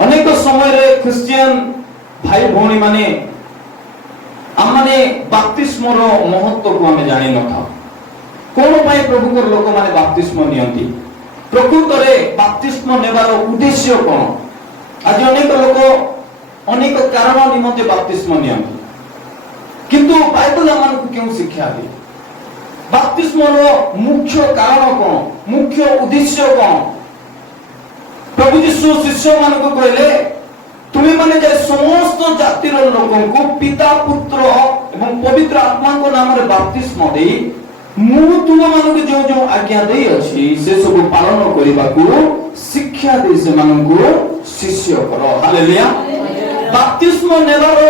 अनेक समय ख्रिस्टियन भाई भौणी माने आमने बाप्तिस्मर महत्व को आम जानी न था कौन पाए प्रभु को लोक माने बाप्तिस्म नियंती प्रकृत रे बाप्तिस्म नेबार उद्देश्य कौन आज अनेक लोक अनेक कारण निमंते बाप्तिस्म नियंती किंतु बाइबल हमन को क्यों शिक्षा दे बाप्तिस्मर मुख्य कारण कौन मुख्य उद्देश्य कौन प्रभु यीशु शिष्य मान को कहले तुम्हें माने जे समस्त जातिर लोगों को पिता पुत्र एवं पवित्र आत्मा को नाम रे बाप्तिस्म दे मु तुम मान को जो जो आज्ञा दे अछि से सब पालन करिबा को शिक्षा दे से मान को शिष्य करो हालेलुया बाप्तिस्म नेबार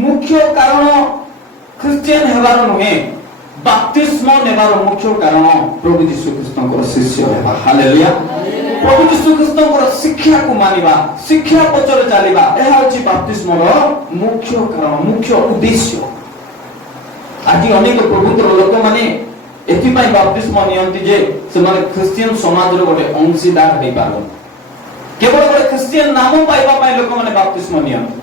मुख्य कारण क्रिश्चियन हेबार नुहे बाप्तिस्म नेबार मुख्य कारण प्रभु यीशु ख्रिस्तकर शिष्य हेबा हालेलुया प्रभु यीशु ख्रिस्तकर शिक्षा को मानिबा शिक्षा पचर चलिबा एहा अछि बाप्तिस्मर मुख्य कारण मुख्य उद्देश्य आज अनेक प्रभुतर लोक माने एथि पई बाप्तिस्म नियंती जे से माने क्रिश्चियन समाज रो गोटे अंशीदार हेई पारन केवल गोटे क्रिश्चियन नाम पाइबा पई लोक माने बाप्तिस्म नियंती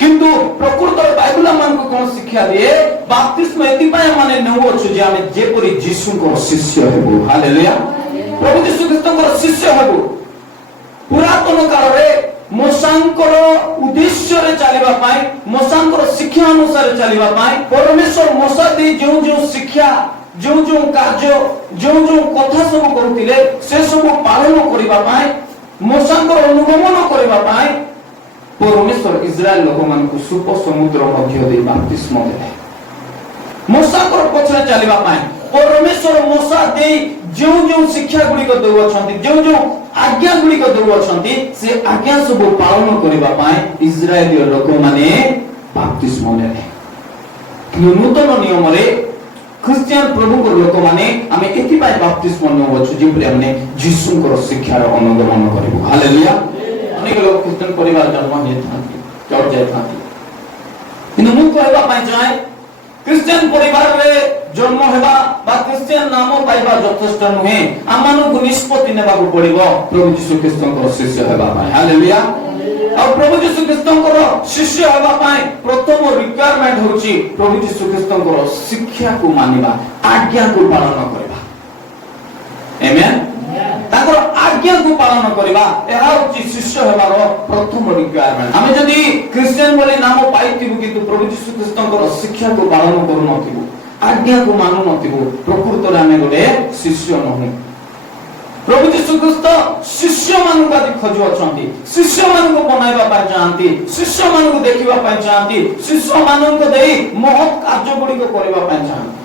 किंतु प्रकृत बाइबल मान को कोन शिक्षा दिए बाप्तिस्म एथि पई माने नउ अछि जे आमे जेपरि यीशु को शिष्य हेबो हालेलुया प्रभु यीशु ख्रिस्तकर शिष्य हेबो पुरातन काल रे मोसांकर उद्देश्य रे चलिबा पाई मोसांकर शिक्षा अनुसार चलिबा पाई परमेश्वर मोसा दे जो जो शिक्षा जो जो कार्य जो जो कथा सब करूतिले से सब पालन करिबा पाई मोसांकर अनुगमन करिबा पाई परमेश्वर इस्राएल लोक मान को सुप समुद्र मध्य दे बाप्तिस्म देले मोसांकर पछरे चलिबा पाई परमेश्वर मोसा दे जो जो शिक्षा गुडी को दउ अछंती जो जो आज्ञा गुडी को दउ अछंती से आज्ञा सब पालन करिबा पाई इस्राएलीय लोक माने बाप्तिस्म नेले नूतन नियम रे क्रिश्चियन प्रभु को लोक माने आमे एथि पाई बाप्तिस्म न होछु जेपरि हमने यीशु को शिक्षा रो अनुगमन करिबो हालेलुया अनेक लोग क्रिश्चियन परिवार जन्म हेथांती चर्च हेथांती किंतु मु कहबा पाई जाय क्रिश्चियन परिवार रे जन्म हेबा बा क्रिश्चियन नाम पाइबा यथेष्ट नुहे आमानु को निष्पत्ति नेबा को पड़िबो प्रभु यीशु ख्रिस्तकर शिष्य हेबा पाई हालेलुया और प्रभु यीशु ख्रिस्तकर शिष्य हेबा पाई प्रथम रिक्वायरमेंट होची प्रभु यीशु ख्रिस्तकर शिक्षा को मानिबा आज्ञा को पालन करबा आमेन ताकर आज्ञा को पालन करबा एहा होची शिष्य हेबार प्रथम रिक्वायरमेंट हमें जदी क्रिश्चियन बोले नाम पाइतिबु किंतु प्रभु यीशु ख्रिस्तकर शिक्षा को पालन करू नथिबु आज्ञा को मानु नथिबु प्रकृत रे हमें गोटे शिष्य नहु प्रभु यीशु ख्रिस्त शिष्य मान को खोजु अछंती शिष्य मान को बनाइबा पाई चाहंती शिष्य मान को देखिबा पाई चाहंती शिष्य मान को देई महत् कार्य गुडी को करबा पाई चाहंती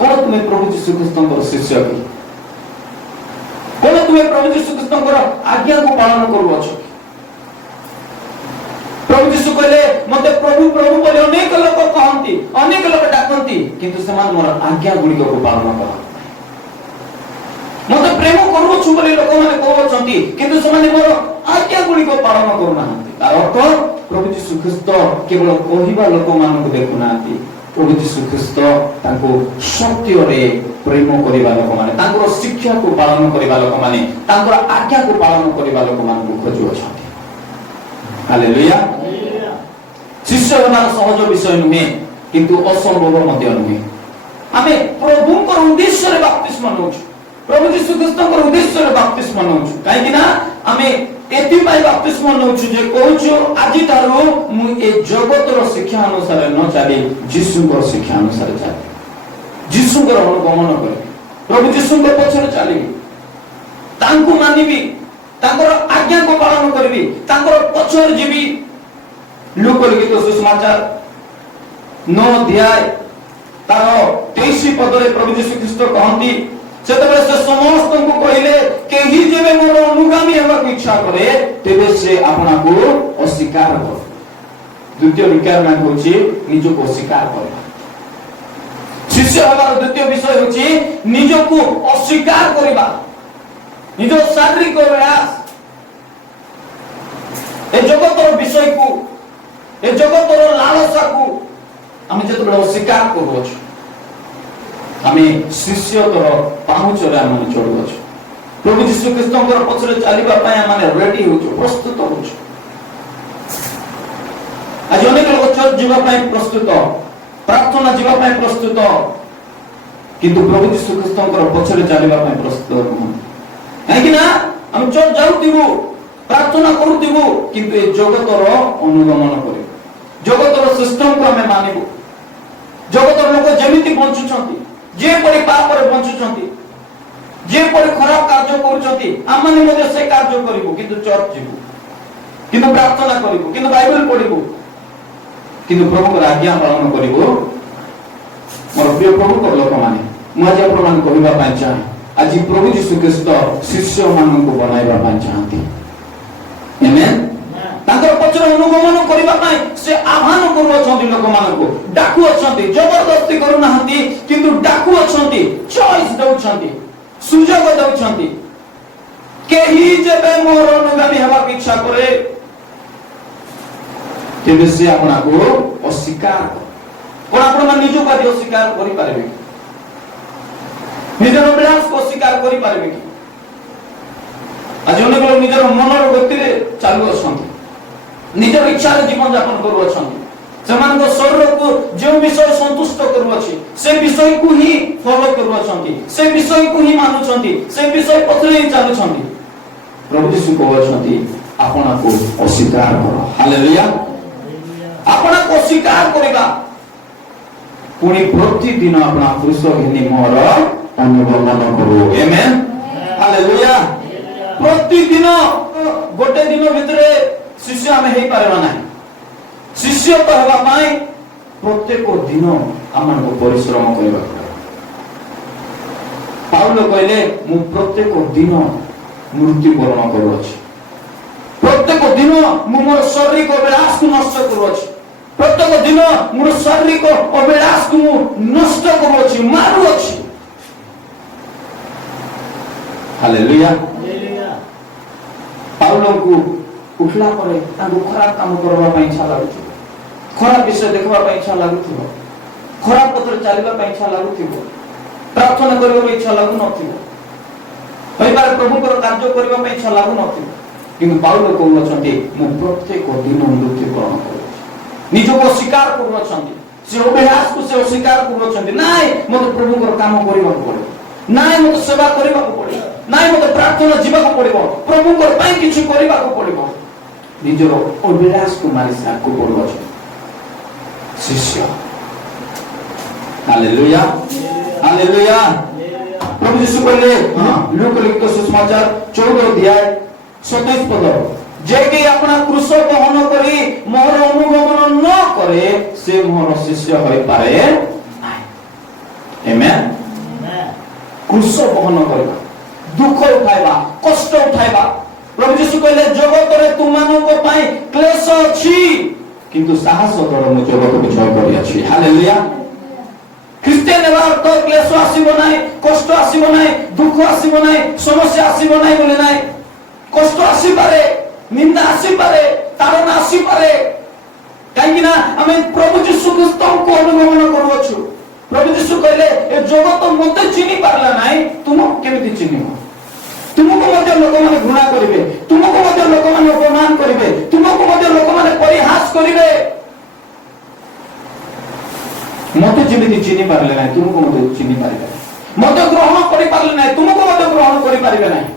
कोन तुमे प्रभु यीशु ख्रिस्तकर शिष्य की कोन तुमे प्रभु यीशु ख्रिस्तकर आज्ञा को पालन करू अछ प्रभु यीशु कहले मते प्रभु प्रभु बोले अनेक लोक कहंती अनेक लोक डाकंती किंतु समान मोर आज्ञा गुडी को पालन कर मते प्रेम करू छु बोले लोक माने कहउछंती किंतु समान मोर आज्ञा गुडी को पालन करू नाहंती तार अर्थ प्रभु यीशु ख्रिस्त केवल कहिबा लोक मान को देखु नाहंती प्रभु यीशु ख्रिस्त ताको सत्य रे प्रेम करिबा लोक माने तांकर शिक्षा को पालन करिबा लोक माने तांकर आज्ञा को पालन करिबा लोक मान को खोजु अछंती हालेलुया शिष्य होना सहज विषय नुहे किंतु असंभव मध्य नुहे आमे प्रभु को उद्देश्य रे बाप्तिस्म नउछु प्रभु यीशु ख्रिस्तकर उद्देश्य रे बाप्तिस्म नउछु काहे कि ना आमे एति पाई बाप्तिस्म नउछु जे कहउछु आजि तारो मु ए जगतर शिक्षा अनुसार न चली यीशु को शिक्षा अनुसार चली यीशु को अनुगमन करी प्रभु यीशु को पछरे चली तांको मानिबी तांकर आज्ञा को पालन करबी तांकर पछरे जीवी लूक लिखित सुसमाचार 9 अध्याय तार 23 पद रे प्रभु यीशु ख्रिस्त कहंती सेतबे से समस्त को कहले केही जेबे मोर अनुगामी हेबा को इच्छा करे तेबे से अपना को अस्वीकार कर द्वितीय रिक्वायरमेंट होची निज को अस्वीकार कर शिष्य हमार द्वितीय विषय होची निज को अस्वीकार करबा निज शारीरिक प्रयास ए जगतर विषय को ए जगतर लालसा को हम जेतबे अस्वीकार करू आमे शिष्यतर पाहुचरे आमे चढ़ु अछु प्रभु यीशु ख्रिस्तकर पछरे चलिबा पय आमे रेडी होछु प्रस्तुत होछु ଚର୍ଚ୍ଚ ଯିବା ପାଇଁ ପ୍ରସ୍ତୁତ, ପ୍ରାର୍ଥନା ଯିବା ପାଇଁ ପ୍ରସ୍ତୁତ, କିନ୍ତୁ ପ୍ରଭୁ ଯୀଶୁ ଖ୍ରୀଷ୍ଟଙ୍କର ପଛରେ ଚାଲିବା ପାଇଁ ପ୍ରସ୍ତୁତ ନୁହନ୍ତି। କାହିଁକି ନା ଆମେ ଚର୍ଚ୍ଚ ଯାଉଥିବୁ, ପ୍ରାର୍ଥନା କରୁଥିବୁ, କିନ୍ତୁ ଏ ଜଗତର ଅନୁଗମନ କରିବୁ, ଜଗତର ସିଷ୍ଟମକୁ ଆମେ ମାନିବୁ। ଜଗତର ଲୋକ ଯେମିତି ବଞ୍ଚୁଛନ୍ତି, ଯେପରି ପାପରେ ବଞ୍ଚୁଛନ୍ତି, ଯେପରି ଖରାପ କାର୍ଯ୍ୟ କରୁଛନ୍ତି, ଆମେ ମଧ୍ୟ ସେ କାର୍ଯ୍ୟ କରିବୁ, କିନ୍ତୁ ଚର୍ଚ୍ଚ ଯିବୁ, କିନ୍ତୁ ପ୍ରାର୍ଥନା କରିବୁ, କିନ୍ତୁ ବାଇବେଲ ପଢିବୁ, କିନ୍ତୁ ପ୍ରଭୁଙ୍କର ଆଜ୍ଞା ପାଳନ କରିବୁ। ମୋର ପ୍ରିୟ ପ୍ରଭୁଙ୍କର ଲୋକମାନେ, ମୁଁ ଆଜି ଆପଣମାନଙ୍କୁ କହିବା ପାଇଁ ଚାହେଁ, ଆଜି ପ୍ରଭୁ ଯୀଶୁ ଖ୍ରୀଷ୍ଟ ଶିଷ୍ୟମାନଙ୍କୁ ବନାଇବା ପାଇଁ ଚାହାନ୍ତି। ଆମେନ୍। ତାଙ୍କର ପଛରେ ଅନୁଗମନ କରିବା ପାଇଁ ସେ ଆହ୍ୱାନ କରୁଅଛନ୍ତି, ଲୋକମାନଙ୍କୁ ଡାକୁଅଛନ୍ତି, ଜବରଦସ୍ତି କରୁନାହାନ୍ତି, କିନ୍ତୁ ଡାକୁଅଛନ୍ତି, ଚଏସ୍ ଦେଉଛନ୍ତି, ସୁଯୋଗ ଦେଉଛନ୍ତି। କେହି ଯେବେ ମୋର ଅନୁଗାମୀ ହେବାକୁ ଇଚ୍ଛା କରେ, ତେବେ ସେ ଆପଣଙ୍କୁ ଅସ୍ୱୀକାର କରେ। କଣ ଆପଣମାନେ ନିଜକୁ ଆଜି ଅସ୍ୱୀକାର କରିପାରିବେ କି? ନିଜର ଅଭିଳାଷକୁ ଅସ୍ୱୀକାର କରିପାରିବେ କି? ଆଜି ଅନେକ ଲୋକ ନିଜର ମନର ଗତିରେ ଚାଲୁଅଛନ୍ତି, ନିଜର ଇଚ୍ଛାରେ ଜୀବନ ଯାପନ କରୁଅଛନ୍ତି। ସେମାନଙ୍କ ଶରୀରକୁ ଯେଉଁ ବିଷୟ ସନ୍ତୁଷ୍ଟ କରୁଅଛି, ସେ ବିଷୟକୁ ହିଁ ଫଲୋ କରୁଅଛନ୍ତି, ସେ ବିଷୟକୁ ହିଁ ମାନୁଛନ୍ତି, ସେ ବିଷୟ ପଛରେ ହିଁ ଚାଲୁଛନ୍ତି। ପ୍ରଭୁ ଯୀଶୁ କହୁଛନ୍ତି, ଆପଣଙ୍କୁ ଅସ୍ୱୀକାର କର। ହାଲେଲୁୟା। ଆପଣଙ୍କୁ ଅସ୍ୱୀକାର କରିବା, ପୁଣି ପ୍ରତିଦିନ ଆପଣ କୃଷ ଘେନି ମୋର ଅନୁଗମନ କରୁ। ଆମେନ୍। ହାଲେଲୁୟା। ପ୍ରତିଦିନ ଗୋଟେ ଦିନ ଭିତରେ ଶିଷ୍ୟ ଆମେ ହେଇପାରିବା ନାହିଁ। ଶିଷ୍ୟ ତ ହେବା ପାଇଁ ପ୍ରତ୍ୟେକ ଦିନ ଆମକୁ ପରିଶ୍ରମ କରିବାକୁ ପଡିବ। ପାଉଲ କହିଲେ, ମୁଁ ପ୍ରତ୍ୟେକ ଦିନ ମୃତ୍ୟୁବରଣ କରୁଅଛି, ପ୍ରତ୍ୟେକ ଦିନ ମୁଁ ମୋର ଶାରୀରିକ ଅଭିଳାଷକୁ ନଷ୍ଟ କରୁଅଛି, ପ୍ରତ୍ୟେକ ଦିନ ମୋର ଶାରୀରିକ ଅଭିଳାଷକୁ ମୁଁ ନଷ୍ଟ କରୁଅଛି, ମାରୁଅଛି। ହାଲେଲୁୟା। ପାଉଲଙ୍କୁ ଉଠିଲା ପରେ ତାଙ୍କୁ ଖରାପ କାମ କରିବା ପାଇଁ ଇଚ୍ଛା ଲାଗୁଥିବ, ଖରାପ ବିଷୟ ଦେଖିବା ପାଇଁ ଇଚ୍ଛା ଲାଗୁଥିବ, ଖରାପ ପଥରେ ଚାଲିବା ପାଇଁ ଇଚ୍ଛା ଲାଗୁଥିବ, ପ୍ରାର୍ଥନା କରିବା ପାଇଁ ଇଚ୍ଛା ଲାଗୁନଥିବ, ହୋଇପାରେ ପ୍ରଭୁଙ୍କର କାର୍ଯ୍ୟ କରିବା ପାଇଁ ଇଚ୍ଛା ଲାଗୁନଥିବ, କିନ୍ତୁ ପାଉଲ କହୁଅଛନ୍ତି, ମୁଁ ପ୍ରତ୍ୟେକ ଦିନ ମୃତ୍ୟୁବରଣ କରୁଛି। ନିଜକୁ ଅସ୍ୱୀକାର କରୁଅଛନ୍ତି, ସେ ଅଭିଳାଷକୁ ସେ ଅସ୍ୱୀକାର କରୁଅଛନ୍ତି। ନାଇଁ, ମୋତେ ପ୍ରଭୁଙ୍କର କାମ କରିବାକୁ ପଡିବ, ନାଇଁ ମୋତେ ସେବା କରିବାକୁ ପଡିବ, ନାଇଁ ମୋତେ ପ୍ରାର୍ଥନା ଯିବାକୁ ପଡିବ, ପ୍ରଭୁଙ୍କର ପାଇଁ କିଛି କରିବାକୁ ପଡିବ। ନିଜର ଅଭିଳାଷକୁ ମାରି ସାକୁ କରୁଅଛନ୍ତି ଶିଷ୍ୟ। ହାଲେଲୁୟା। ହାଲେଲୁୟା। ପ୍ରଭୁ ଯୀଶୁ କହିଲେ, ଲୁକ ଲିଖିତ ସୁସମାଚାର 14 ଅଧ୍ୟାୟ 27 ପଦ, ଯେ କି ଆପଣ କ୍ରୁଶ ବହନ କରି ମୋର ଅନୁଗମନ ନ କରେ, ସେ ମୋର ଶିଷ୍ୟ ହୋଇପାରେ ନାହିଁ। ଆମେନ୍। କ୍ରୁଶ ବହନ କରିବା, ଦୁଃଖ ଉଠାଇବା, କଷ୍ଟ ଉଠାଇବା। ପ୍ରଭୁ ଯୀଶୁ କହିଲେ, ଜଗତରେ ତୁମମାନଙ୍କ ପାଇଁ କ୍ଲେଶ ଅଛି, କିନ୍ତୁ ସାହସ ଧର, ମୁଁ ଜଗତକୁ ଜୟ କରିଅଛି। ହାଲେଲୁୟା। ଖ୍ରୀଷ୍ଟିଆନ ହେବା ଅର୍ଥ କ୍ଲେଶ ଆସିବ ନାହିଁ, କଷ୍ଟ ଆସିବ ନାହିଁ, ଦୁଃଖ ଆସିବ ନାହିଁ, ସମସ୍ୟା ଆସିବ ନାହିଁ ବୋଲି ନାହିଁ। କଷ୍ଟ ଆସିପାରେ, ନିନ୍ଦା ଆସିପାରେ, ତାଡ଼ନା ଆସିପାରେ, କାହିଁକି ନା ଆମେ ପ୍ରଭୁ ଯୀଶୁ ଖ୍ରୀଷ୍ଟଙ୍କୁ ଅନୁଗମନ କରୁଅଛୁ। ପ୍ରଭୁ ଯୀଶୁ କହିଲେ, ଏ ଜଗତ ମୋତେ ଚିହ୍ନି ପାରିଲା ନାହିଁ, ତୁମକୁ କେମିତି ଚିହ୍ନିବ? ତୁମକୁ ମଧ୍ୟ ଲୋକମାନେ ଘୃଣା କରିବେ, ତୁମକୁ ମଧ୍ୟ ଲୋକମାନେ ଅପମାନ କରିବେ, ତୁମକୁ ମଧ୍ୟ ଲୋକମାନେ ପରିହାସ କରିବେ। ମୋତେ ଯେମିତି ଚିହ୍ନି ପାରିଲେ ନାହିଁ, ତୁମକୁ ମଧ୍ୟ ଚିହ୍ନି ପାରିବେ ନାହିଁ, ମୋତେ ଗ୍ରହଣ କରିପାରିଲେ ନାହିଁ, ତୁମକୁ ମଧ୍ୟ ଗ୍ରହଣ କରିପାରିବେ ନାହିଁ।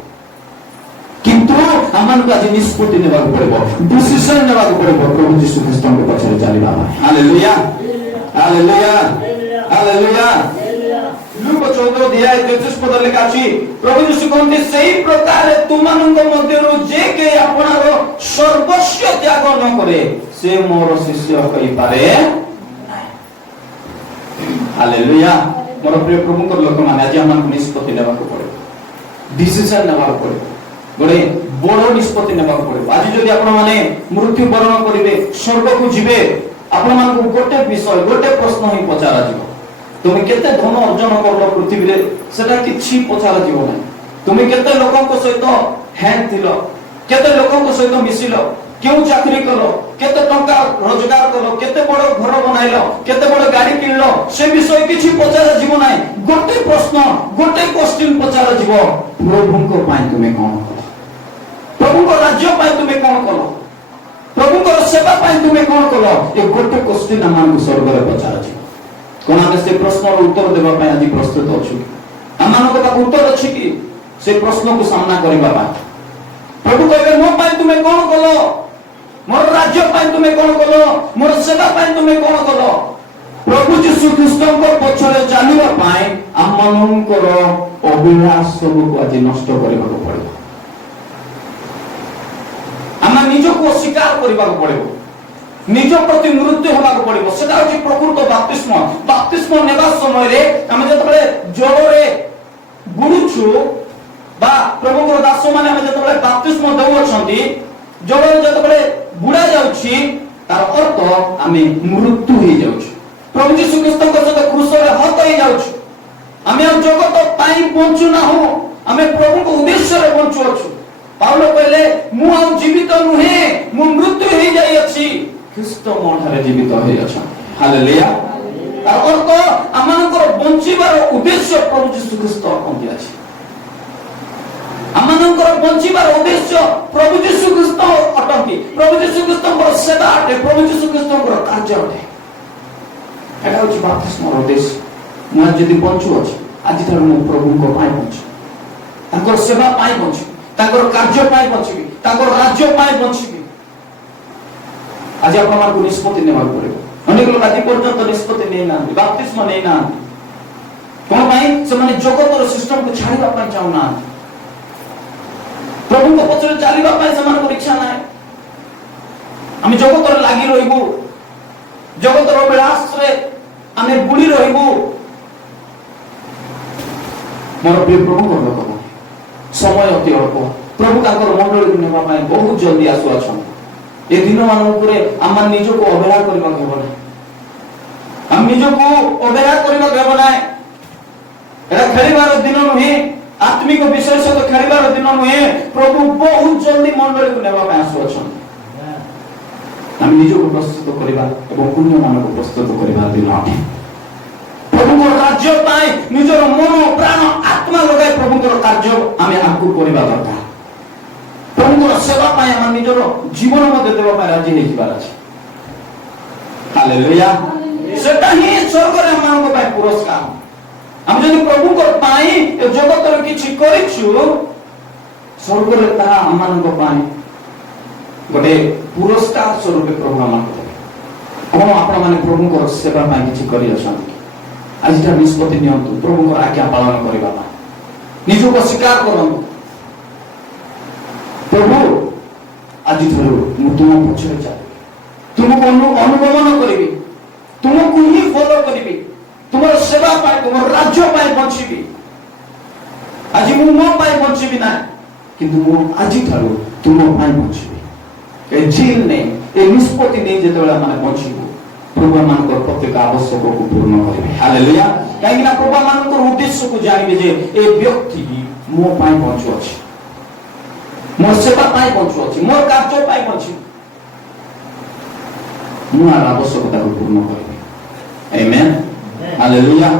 କିନ୍ତୁ ଆମମାନଙ୍କୁ ଆଜି ନିଷ୍ପତ୍ତି ନେବାକୁ ପଡିବ, ଡିସିସନ ନେବାକୁ ପଡିବ, ପ୍ରଭୁ ଯୀଶୁ ଖ୍ରୀଷ୍ଟଙ୍କ ପଛରେ ଚାଲିବା ପାଇଁ। ହାଲେଲୁୟା। ହାଲେଲୁୟା। ହାଲେଲୁୟା। ଲୁକ 14 ଅଧ୍ୟାୟ 33 ପଦ ଲେଖା ଅଛି, ପ୍ରଭୁ ଯୀଶୁ କହନ୍ତି, ସେହି ପ୍ରକାର ତୁମମାନଙ୍କ ମଧ୍ୟରୁ ଯେ କେହି ଆପଣାର ସର୍ବସ୍ୱ ତ୍ୟାଗ ନ କରେ, ସେ ମୋର ଶିଷ୍ୟ ହୋଇପାରେ ନାହିଁ। ହାଲେଲୁୟା। ମୋର ପ୍ରିୟ ପ୍ରଭୁଙ୍କର ଲୋକମାନେ, ଆଜି ଆମମାନଙ୍କୁ ନିଷ୍ପତ୍ତି ନେବାକୁ ପଡିବ, ଡିସିସନ ନେବାକୁ ପଡିବ, ଗୋଟେ ବଡ ନିଷ୍ପତ୍ତି ନେବାକୁ ପଡିବ। ଆଜି ଯଦି ଆପଣମାନେ ମୃତ୍ୟୁବରଣ କରିବେ, ସ୍ୱର୍ଗକୁ ଯିବେ, ଆପଣମାନଙ୍କୁ ଗୋଟେ ବିଷୟ, ଗୋଟେ ପ୍ରଶ୍ନ ହିଁ ପଚରାଯିବ, তুমি কেতে ধন অর্জন করলো পৃথিবীরে, সেটা কিছু পচারা যাব না। তুমি কেতে লোকଙ୍କ সহিত হ্যান্ড দিল, কেতে লোকଙ୍କ সহিত মিশিল, কেউ চাকরি কলো, কেতে টঙ্কা রোজগার কলো, কেতে বড় ঘর বনাইল, কেতে বড় গাড়ি কিনলো, সে বিষয়ে কিছু পচারা যাব না। গোটে প্রশ্ন, গোটে কোশ্চেন পচারা যাব, প্রভুଙ୍କ ପାଇଁ তুমি কোন কল? প্রভুଙ୍କ রাজ্য ପାଇଁ তুমি কোন কল? প্রভুଙ୍କ সেবা ପାଇଁ তুমি कौन कल ये गोटे क्वेश्चन आम स्वर्ग में पचार कौन आम से प्रश्न उत्तर देवाई आज प्रस्तुत अच्छु आम उत्तर अच्छी कि से प्रश्न को सामना करने प्रभु कहे मो तुम्हें कौन कल मोर राज्य तुम्हें कौन कल मोर सेवा तुम्हें कौन कल प्रभु जीशु ख्रीस्ट पछरे चलने आम अभिलाष सब को आज नष्ट करने पड़े आम निजक स्वीकार करने पड़ो निज प्रति मृत्यु होगा पड़ो से प्रकृत बाप्तिस्म नेबा समय आम जो जल बुड़ुछु प्रभु दास मैंने जो बाप्तिस्म दौरान जल जो बुड़ा जाऊँ तार अर्थ आम मृत्यु हो जाऊँ प्रभु जीशु ख्रीस्त सहित क्रूस हत हो जाऊँ आम जगत बंचु ना आम प्रभु को उद्देश्य बंचु अच्छु पाउल कहले मु जीवित नुहे मु मृत्यु हो जाई ख्रीस्त मो ठारे जीवित होई अछन हालेलुया तार अर्थ आमानकर बंचिबार उद्देश्य प्रभु जीशु ख्रीस्त पहुंची अछि आमानकर बंचिबार उद्देश्य प्रभु जीशु ख्रीस्त अटंती प्रभु जीशु ख्रीस्तଙ୍କର सेवा अटे प्रभु जीशु ख्रीस्तଙ୍କର कार्य अटे एटा होची बाप्तिस्मर उद्देश्य मु जदि बंचु अछि आज थार मु प्रभुको पाई बंचु तांकर सेवा पाई बंचु तांकर कार्य पाई बंचिबी तांकर राज्य पाई बंचिबी आज आपण निष्पत्ति नेबाक पड़े अनेक लोग आज पर्यंत निष्पत्ति नहीं ना बाप्तिस्म नहीं ना कौन पाई से माने जगतर सिस्टम को छाड़ीबा पाई चाहू ना प्रभु को पछरे चलीबा पाई समान इच्छा ना हम जगतर लागि रहिबू जगतर विलास रे आमे बुड़ी रहिबू मोर प्रिय प्रभु को लोक समय अति अल्प प्रभु तांकर मंडली को नेबा पाई बहुत जल्दी आसु अछन ए दिन मानपुरे आम निज को अवहेला करबा हेबो ना हम निज को अवहेला करबा हेबो ना एरा खेलिबार दिन नुहे आत्मिक विषय सहित खेलिबार दिन नुहे प्रभु बहुत जल्दी मंडली को नेबा पाई आसु अछन हम निज को प्रस्तुत करबा एवं पुण्य मान को प्रस्तुत करबा दिन आटे प्रभु को राज्य पाई निजर मन प्राण आत्मा लगाय प्रभु को कार्य आमे आगु करबा दरकार प्रभु को सेवा पाई हम निजर जीवन मध्य देबा पाई राजी नै जिबार अछि हालेलुया सेटा ही स्वर्ग रे हम को पाई पुरस्कार हम जदि प्रभु को पाई ए जगत रे किछि करिछु स्वर्ग रे ता हम को पाई गोटे पुरस्कार स्वरूप प्रभु हम को हम आपण माने प्रभु को सेवा पाई किछि करि अछन आज निष्पत्ति नियंतु प्रभु को आज्ञा पालन करबा निज को स्वीकार करंतु प्रभु आज मु तुम पछरे चली तुमको अनुगमन करिबी तुमको ही फॉलो करिबी तुमर सेवा पाई तुमर राज्य पाई बंचिबी आज मु मो पाई बंचिबी ना किंतु मु आज तुम पाई बंचिबी ए झील ने ए निष्पत्ति ने जेतेबेला माने बंचिबो प्रभु मानकर प्रत्येक आवश्यक को पूर्ण करेंगे हालेलुया कहीं प्रभु मानकर उद्देश्य को जानिबे जे ए व्यक्ति मो पाई बंचु अछि मोर सेवा पाई बंचु अछि मोर कार्य पाई बंचु मु आवश्यकता को पूर्ण करेंगे आमेन हालेलुया